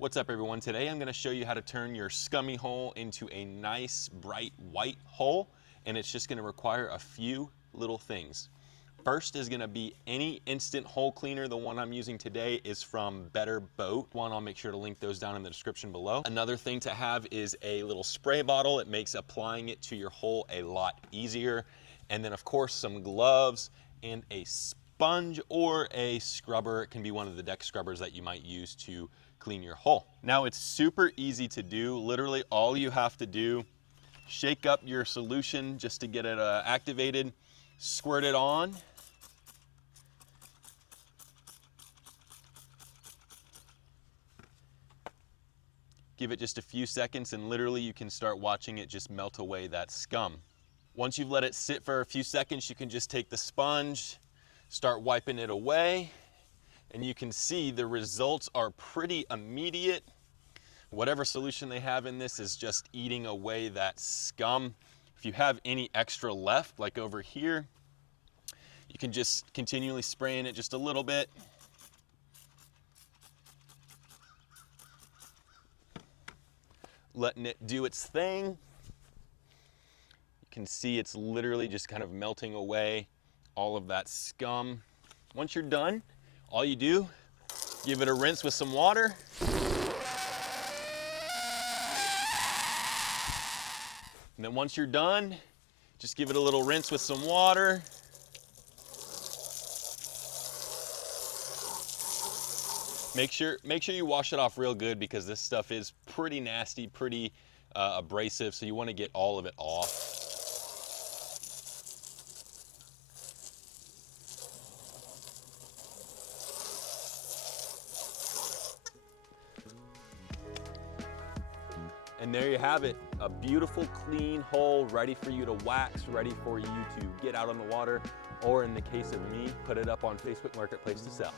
What's up everyone? Today I'm going to show you how to turn your scummy hole into a nice bright white hole, and it's just going to require a few little things. First is going to be any instant hole cleaner. The one I'm using today is from Better Boat. I'll make sure to link those down in the description below. Another thing to have is a little spray bottle. It makes applying it to your hole a lot easier. And then of course some gloves and a sponge or a scrubber. It can be one of the deck scrubbers that you might use to clean your hole. Now it's super easy to do. Literally all you have to do, shake up your solution just to get it activated, squirt it on, give it just a few seconds, and literally you can start watching it just melt away that scum. Once you've let it sit for a few seconds, you can just take the sponge, start wiping it away, and you can see the results are pretty immediate. Whatever solution they have in this is just eating away that scum. If you have any extra left, like over here, you can just continually spray in it just a little bit. Letting it do its thing. You can see it's literally just kind of melting away all of that scum. Once you're done, all you do, give it a rinse with some water. And then once you're done, just give it a little rinse with some water. Make sure you wash it off real good, because this stuff is pretty nasty, pretty abrasive, so you want to get all of it off. And there you have it, a beautiful clean hole ready for you to wax, ready for you to get out on the water, or in the case of me, put it up on Facebook Marketplace to sell.